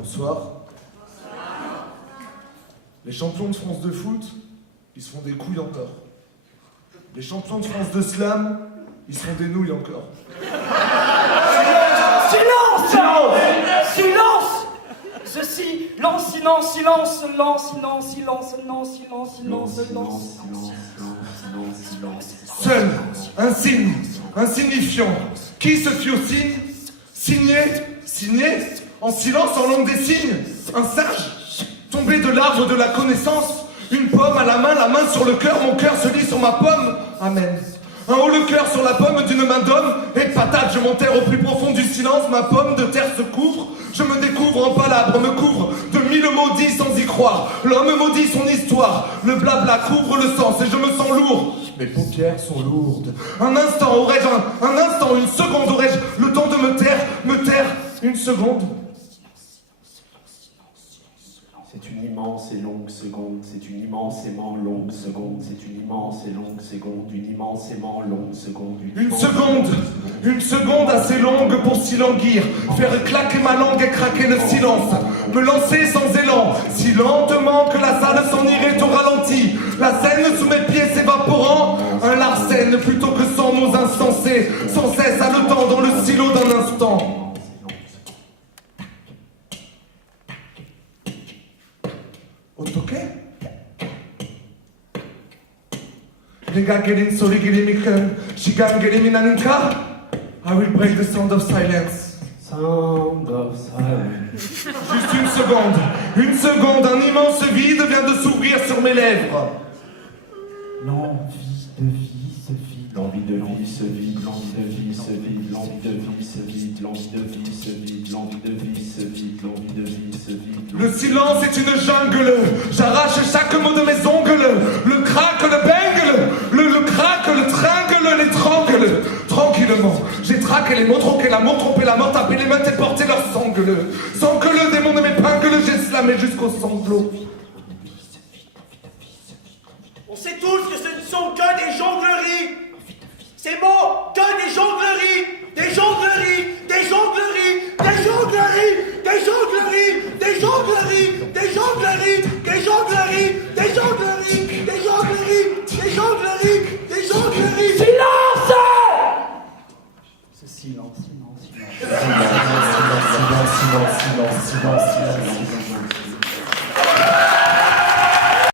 Bonsoir. Les champions de France de foot, ils se font des couilles encore. Les champions de France de slam, ils se font des nouilles encore. Silence! Silence! Silence! Ceci, silence, silence, silence, silence, silence, silence. Seul, un signe, insignifiant. Qui se fie au signe? Signé, en silence, en langue des signes. Un sage, tombé de l'arbre de la connaissance. Une pomme à la main sur le cœur. Mon cœur se lit sur ma pomme. Amen. Un haut le cœur sur la pomme d'une main d'homme. Et patate, je m'enterre au plus profond du silence. Ma pomme de terre se couvre. Je me découvre en palabre, me couvre de 1000 maudits sans y croire. L'homme maudit son histoire. Le blabla couvre le sens et je me sens lourd. Mes paupières sont lourdes. Un instant, aurais-je un instant, une seconde, aurais-je le temps de me taire, une seconde. C'est une immense et longue seconde, c'est une immensément longue seconde, c'est une immense et longue seconde, une immensément longue seconde. Une seconde assez longue pour s'y languir, faire claquer ma langue et craquer le silence, me lancer sans élan, si lentement que la salle s'en irait au ralenti, la scène sous mes pieds s'évaporant, un Larsen plutôt que 100 mots insensés, sans cesse haletant dans le silo d'un instant. 어떻게? 내가 그린 소리 그림이건 시간 그림이 나는가? I will break the sound of silence. Sound of silence. Juste une seconde, un immense vide vient de s'ouvrir sur mes lèvres. L'envie de vie se vide, l'envie de vie se vide, l'envie de vie se vide, l'envie de vie se vide, l'envie de vie se vide, l'envie de vie se vide, l'envie de vie se vide. Le silence est une jungle, j'arrache chaque mot de mes ongles, le craque, le bengle, le craque, le tringle, l'étrangle. Tranquillement, j'ai traqué les mots, troqué l'amour, trompé la mort, tapé les mains et porté leur sangle. Sans que le démon ne m'épingle, j'ai slamé jusqu'au sanglot. On sait tous que ce ne sont que des jongleries. Ces mots, que des jongleries, des jongleries, des jongleries, des jongleries, des jongleries, des jongleries, des jongleries, des jongleries, des jongleries, des jongleries, des jongleries, des jongleries. Silence! Ce silence. Silence, silence, silence, silence, silence, silence, silence.